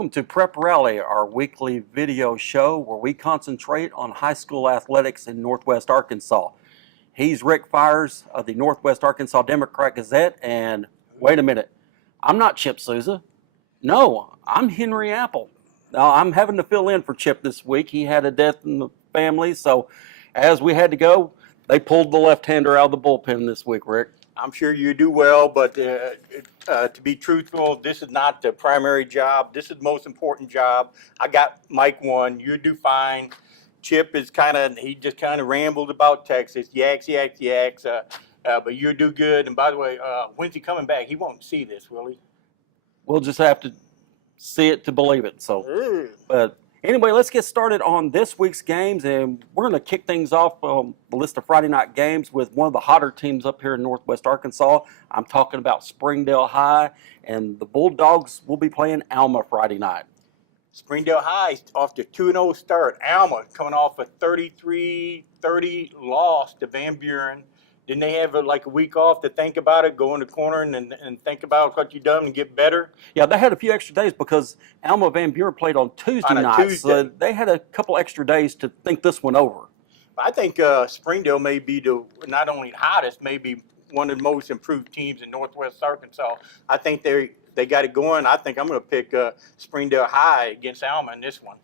Welcome to Prep Rally, our weekly video show where we concentrate on high school athletics in Northwest Arkansas. He's Rick Fires of the Northwest Arkansas Democrat-Gazette, and wait a minute, I'm not Chip Souza. No, I'm Henry Apple. Now, I'm having to fill in for Chip this week. He had a death in the family, so as we had to go, they pulled the left-hander out of the bullpen this week, Rick. I'm sure you do well, but to be truthful, this is not the primary job. This is the most important job. I got Mike one. You do fine. Chip is he just kind of rambled about Texas. Yaks. But you do good. And by the way, when's he coming back? He won't see this, will he? We'll just have to see it to believe it. So, but anyway, let's get started on this week's games, and we're going to kick things off on the list of Friday night games with one of the hotter teams up here in Northwest Arkansas. I'm talking about Springdale High, and the Bulldogs will be playing Alma Friday night. Springdale High off to 2-0 start. Alma coming off a 33-30 loss to Van Buren. Didn't they have like a week off to think about it, go in the corner and think about what you've done and get better? Yeah, they had a few extra days because Alma Van Buren played on Tuesday night. So they had a couple extra days to think this one over. I think Springdale may be not only the hottest, maybe one of the most improved teams in Northwest Arkansas. I think they got it going. I think I'm going to pick Springdale High against Alma in this one.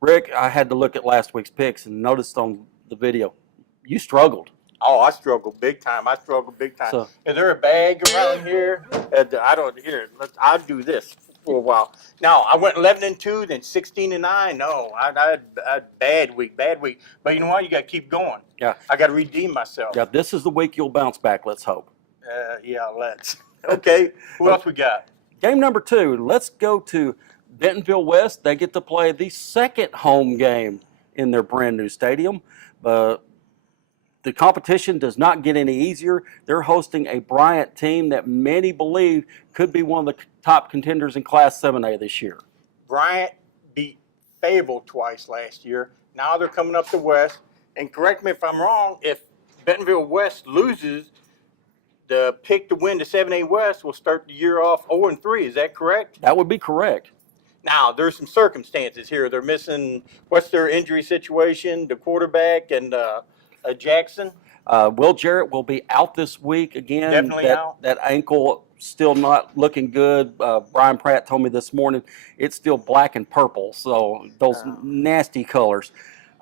Rick, I had to look at last week's picks and noticed on the video, you struggled. Oh, I struggle big time. So, is there a bag around here? I'll do this for a while. Now, I went 11-2, then 16-9. No, I had a bad week. But you know what? You got to keep going. Yeah. I got to redeem myself. Yeah, this is the week you'll bounce back, let's hope. Let's. Okay, who else we got? Game number 2, let's go to Bentonville West. They get to play the second home game in their brand new stadium. The competition does not get any easier. They're hosting a Bryant team that many believe could be one of the top contenders in Class 7A this year. Bryant beat Fayetteville twice last year. Now they're coming up to West. And correct me if I'm wrong, if Bentonville West loses, the pick to win the 7A West will start the year off 0-3. Is that correct? That would be correct. Now, there's some circumstances here. They're missing, what's their injury situation? The quarterback and Jackson. Will Jarrett will be out this week again. Definitely out. That ankle still not looking good. Brian Pratt told me this morning it's still black and purple, so those nasty colors.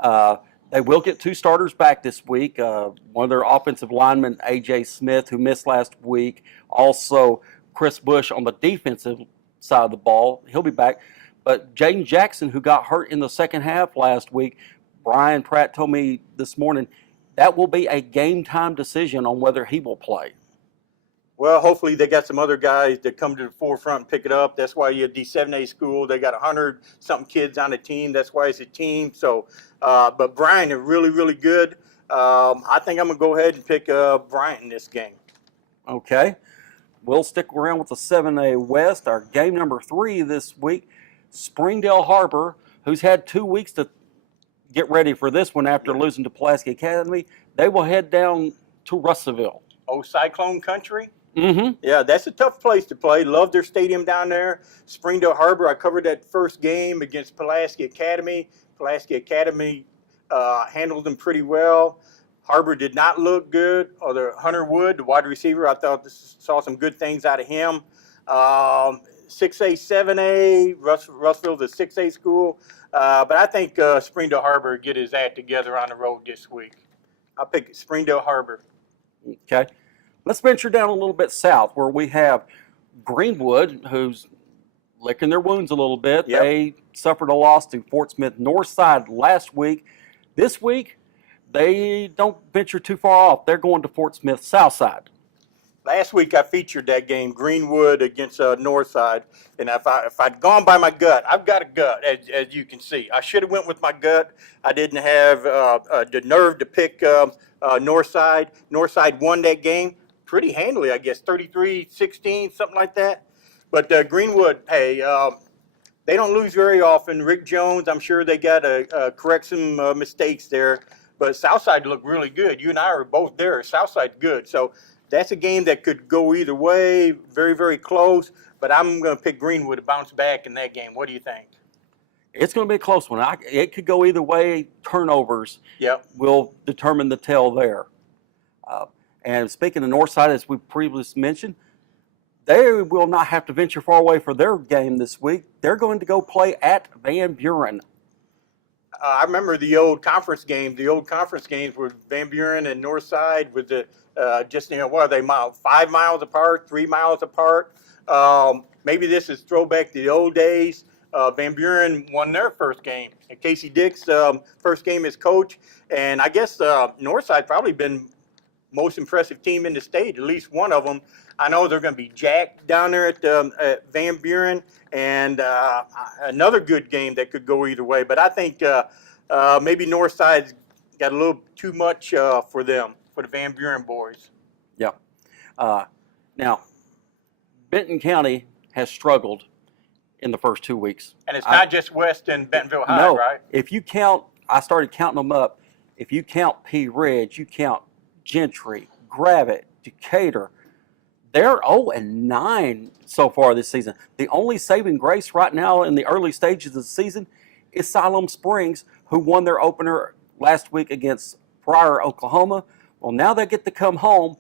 They will get 2 starters back this week. One of their offensive linemen, A.J. Smith, who missed last week. Also, Chris Bush on the defensive side of the ball. He'll be back. But Jaden Jackson, who got hurt in the second half last week, Brian Pratt told me this morning, that will be a game-time decision on whether he will play. Well, hopefully they got some other guys that come to the forefront and pick it up. That's why you have D7A school. They got 100-something kids on the team. That's why it's a team. So, but Bryant is really, really good. I think I'm going to go ahead and pick Bryant in this game. Okay. We'll stick around with the 7A West. Our game number 3 this week, Springdale Harbor, who's had 2 weeks to get ready for this one after losing to Pulaski Academy. They will head down to Russellville. Oh, Cyclone Country? Mm-hmm. Yeah, that's a tough place to play. Love their stadium down there. Springdale Harbor, I covered that first game against Pulaski Academy. Pulaski Academy handled them pretty well. Harbor did not look good. Or Hunter Wood, the wide receiver, I thought saw some good things out of him. 6A, 7A, Russellville's a 6A school. But I think Springdale Harbor get his act together on the road this week. I'll pick Springdale Harbor. Okay. Let's venture down a little bit south where we have Greenwood, who's licking their wounds a little bit. Yep. They suffered a loss to Fort Smith Northside last week. This week, they don't venture too far off. They're going to Fort Smith Southside. Last week I featured that game, Greenwood against Northside, and if I'd gone by my gut, I've got a gut, as you can see. I should have went with my gut. I didn't have the nerve to pick Northside. Northside won that game pretty handily, I guess, 33-16, something like that. But Greenwood, hey, they don't lose very often. Rick Jones, I'm sure they got to correct some mistakes there. But Southside looked really good. You and I are both there. Southside's good. So that's a game that could go either way, very, very close. But I'm going to pick Greenwood to bounce back in that game. What do you think? It's going to be a close one. It could go either way. Turnovers will determine the tell there. And speaking of Northside, as we previously mentioned, they will not have to venture far away for their game this week. They're going to go play at Van Buren. I remember the old conference games. The old conference games were Van Buren and Northside with the what are they, 5 miles apart, 3 miles apart. Maybe this is throwback to the old days. Van Buren won their first game. And Casey Dick's first game as coach. And I guess Northside probably been most impressive team in the state, at least one of them. I know they're going to be jacked down there at Van Buren. And another good game that could go either way. But I think maybe Northside's got a little too much for them, for the Van Buren boys. Yeah. Now, Benton County has struggled in the first 2 weeks. And it's not just West and Bentonville High, no, right? If you count, I started counting them up. If you count Pea Ridge, you count Gentry, Gravette, Decatur, they're 0-9 so far this season. The only saving grace right now in the early stages of the season is Siloam Springs, who won their opener last week against Pryor, Oklahoma. Well, now they get to come home.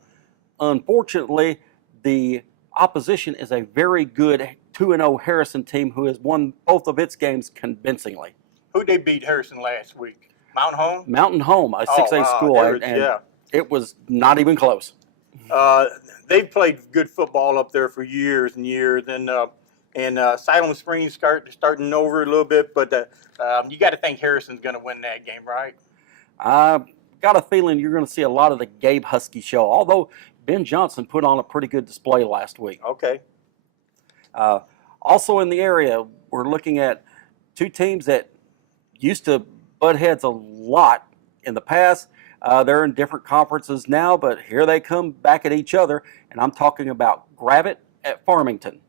Unfortunately, the opposition is a very good 2-0 Harrison team who has won both of its games convincingly. Who'd they beat Harrison last week? Mountain Home? Mountain Home, a 6A school, and it was not even close. They've played good football up there for years and years, and Siloam Springs starting over a little bit, but you got to think Harrison's going to win that game, right? I've got a feeling you're going to see a lot of the Gabe Husky show, although Ben Johnson put on a pretty good display last week. Okay. Also in the area, we're looking at two teams that used to butt heads a lot in the past. They're in different conferences now, but here they come back at each other, and I'm talking about Gravette at Farmington.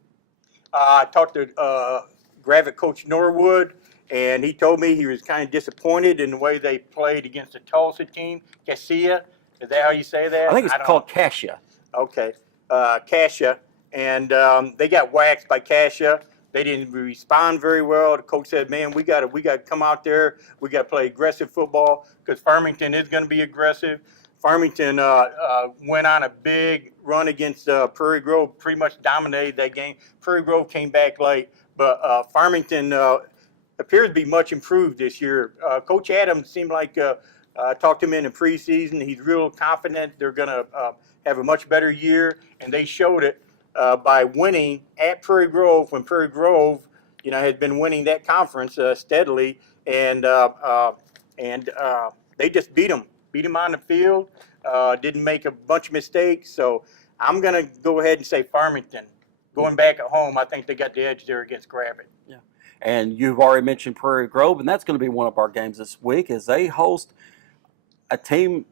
I talked to Gravette coach Norwood, and he told me he was kind of disappointed in the way they played against the Tulsa team, Cassia. Is that how you say that? I think it's called Cassia. Okay, Cassia, and they got waxed by Cassia. They didn't respond very well. The coach said, "Man, we got to come out there. We got to play aggressive football because Farmington is going to be aggressive." Farmington went on a big run against Prairie Grove, pretty much dominated that game. Prairie Grove came back late, but Farmington appears to be much improved this year. Coach Adams seemed like I talked to him in the preseason. He's real confident they're going to have a much better year, and they showed it. By winning at Prairie Grove when Prairie Grove, had been winning that conference steadily, and they just beat them on the field. Didn't make a bunch of mistakes. So I'm gonna go ahead and say Farmington. Going back at home, I think they got the edge there against Gravette. Yeah, and you've already mentioned Prairie Grove, and that's going to be one of our games this week as they host a team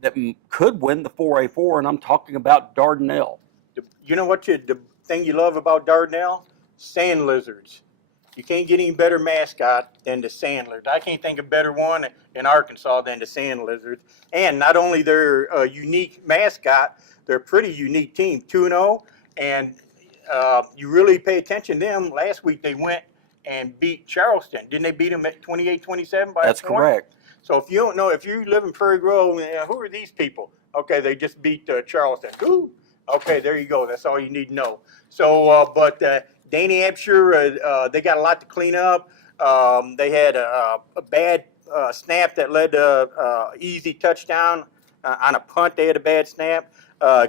that could win the 4A4, and I'm talking about Dardanelle. You know what the thing you love about Dardanelle? Sand lizards. You can't get any better mascot than the sand lizards. I can't think of a better one in Arkansas than the sand lizards. And not only they're a unique mascot, they're a pretty unique team, 2-0. And you really pay attention to them. Last week they went and beat Charleston. Didn't they beat them at 28-27 by That's a point? correct. So if you don't know, if you live in Prairie Grove, who are these people? Okay, they just beat Charleston. Who? Okay, there you go. That's all you need to know. So, but Danny Absher, they got a lot to clean up. They had a bad snap that led to easy touchdown on a punt. They had a bad snap.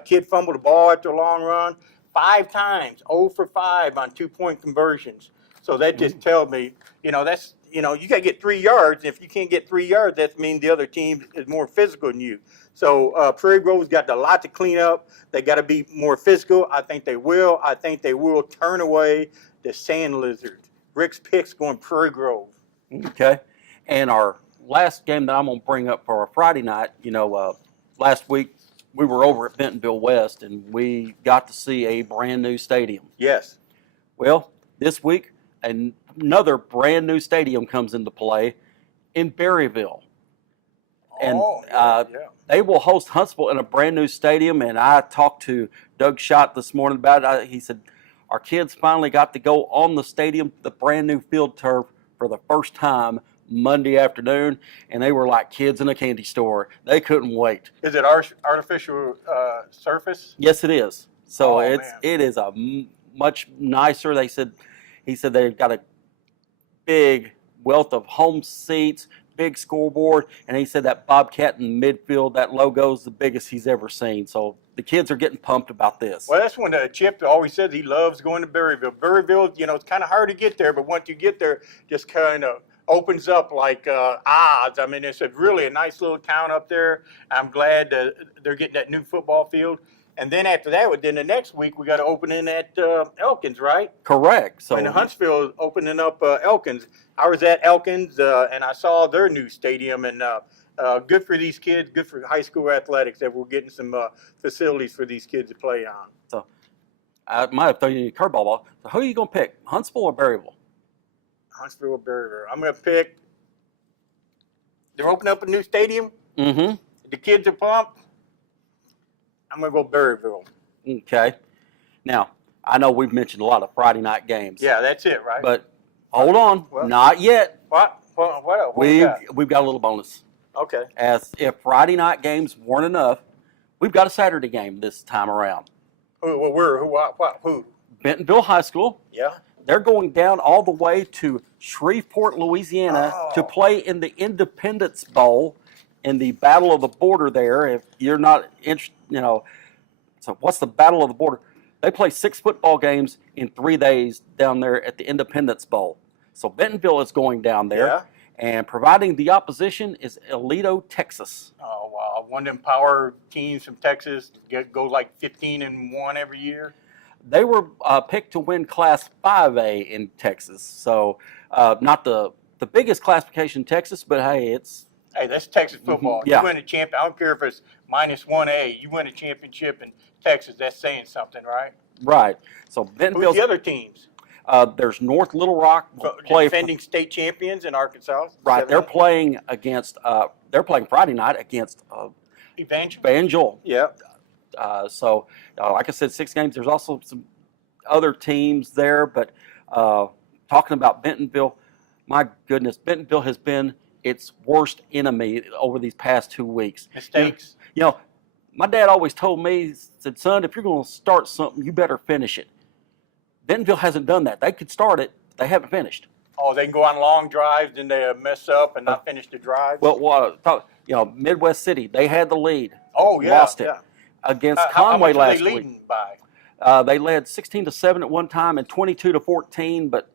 Kid fumbled the ball after a long run 5 times, 0 for 5 on 2-point conversions. So that just tells me, that's you got to get 3 yards. If you can't get 3 yards, that means the other team is more physical than you. So Prairie Grove's got a lot to clean up. They got to be more physical. I think they will. I think they will turn away the sand lizards. Rick's picks going Prairie Grove. Okay. And our last game that I'm going to bring up for our Friday night, last week we were over at Bentonville West and we got to see a brand new stadium. Yes. Well, this week another brand new stadium comes into play in Berryville. And yeah. they will host Huntsville in a brand new stadium. And I talked to Doug Schott this morning about it. He said, our kids finally got to go on the stadium, the brand new field turf, for the first time Monday afternoon, and they were like kids in a candy store. They couldn't wait. Is it artificial surface? Yes, it is. So Man. it is a much nicer. He said they've got a big wealth of home seats, big scoreboard, and he said that Bobcat in midfield, that logo is the biggest he's ever seen. So the kids are getting pumped about this. Well, that's when Chip always says he loves going to Berryville. Berryville, it's kind of hard to get there, but once you get there, just kind of opens up like odds. I mean, it's really a nice little town up there. I'm glad they're getting that new football field. And then after that, then the next week, we got to open in at Elkins, right? Correct. So in Huntsville, opening up Elkins. I was at Elkins, and I saw their new stadium, and good for these kids, good for high school athletics that we're getting some facilities for these kids to play on. So I might have thrown you a curveball. So who are you going to pick, Huntsville or Berryville? Huntsville or Berryville. I'm going to pick. They're opening up a new stadium. Mm-hmm. The kids are pumped. I'm going to go Berryville. Okay. Now, I know we've mentioned a lot of Friday night games. Yeah, that's it, right? But hold on, Well, not yet. What We've got a little bonus. Okay. As if Friday night games weren't enough, we've got a Saturday game this time around. Who? Bentonville High School. Yeah. They're going down all the way to Shreveport, Louisiana to play in the Independence Bowl in the Battle of the Border there. If you're not interested, so what's the Battle of the Border? They play 6 football games in 3 days down there at the Independence Bowl. So Bentonville is going down there. Yeah. And providing the opposition is Aledo, Texas. Oh, wow. One of them power teams from Texas go like 15-1 every year. They were picked to win Class 5A in Texas. So not the biggest classification in Texas, but hey, Hey, that's Texas football. Yeah. You win a champion. I don't care if it's -1A. You win a championship in Texas. That's saying something, right? Right. So Who's Bentonville's the other teams? There's North Little Rock. Defending state champions in Arkansas. Right. They're playing against. They're playing Friday night against Evangel. Yeah. So, like I said, 6 games. There's also some other teams there, but talking about Bentonville, my goodness, Bentonville has been its worst enemy over these past 2 weeks. Mistakes. My dad always told me, said, son, if you're going to start something, you better finish it. Bentonville hasn't done that. They could start it, but they haven't finished. Oh, they can go on long drives, then they mess up and not finish the drive. Well, Midwest City, they had the lead. Oh, yeah. Lost it against Conway how much last are they week. leading by? They led 16-7 at one time and 22-14, but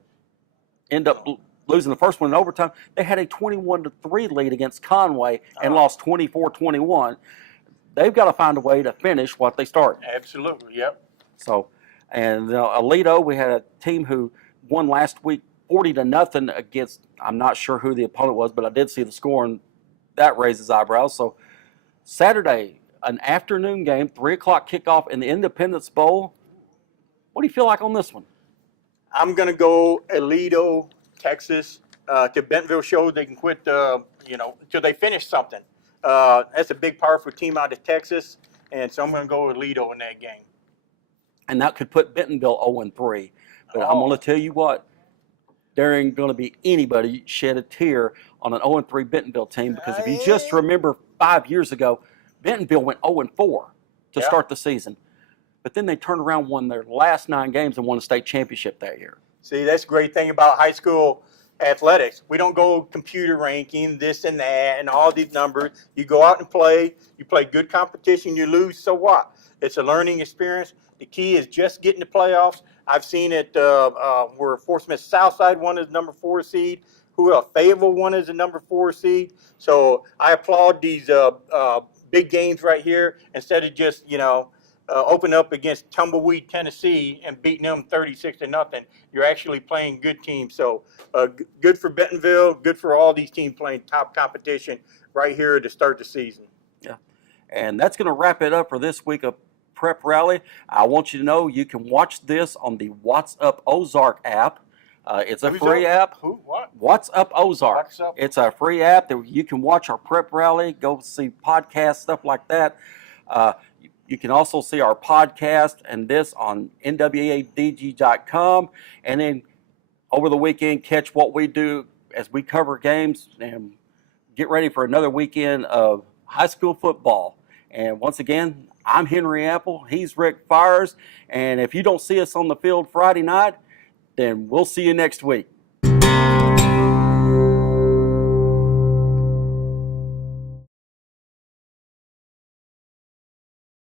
end up losing the first one in overtime. They had a 21-3 lead against Conway and lost 24-21. They've got to find a way to finish what they started. Absolutely, yep. So, and Aledo, we had a team who won last week 40-0 against, I'm not sure who the opponent was, but I did see the score, and that raises eyebrows. So, Saturday, an afternoon game, 3 o'clock kickoff in the Independence Bowl. What do you feel like on this one? I'm going to go Aledo, Texas, to Bentonville show they can quit, till they finish something. That's a big, powerful team out of Texas, and so I'm going to go Aledo in that game. And that could put Bentonville 0-3. But I'm going to tell you what, there ain't going to be anybody shed a tear on an 0-3 Bentonville team, because if you just remember 5 years ago, Bentonville went 0-4 to start the season. But then they turned around, won their last 9 games, and won a state championship that year. See, that's a great thing about high school athletics. We don't go computer ranking, this and that, and all these numbers. You go out and play. You play good competition. You lose, so what? It's a learning experience. The key is just getting the playoffs. I've seen it where Fort Smith Southside won as number 4 seed. Fayetteville won as a number 4 seed. So I applaud these big games right here instead of just, open up against Tumbleweed, Tennessee, and beating them 36-0. You're actually playing good teams. So good for Bentonville, good for all these teams playing top competition right here to start the season. Yeah, and that's going to wrap it up for this week of Prep Rally. I want you to know you can watch this on the What's Up Ozark app. It's a Who's free up? app. Who? What? What's Up Ozark? What's Up? It's a free app that you can watch our prep rally, go see podcasts, stuff like that. You can also see our podcast and this on nwadg.com. And then over the weekend, catch what we do as we cover games and get ready for another weekend of high school football. And once again, I'm Henry Apple. He's Rick Fires. And if you don't see us on the field Friday night, then we'll see you next week.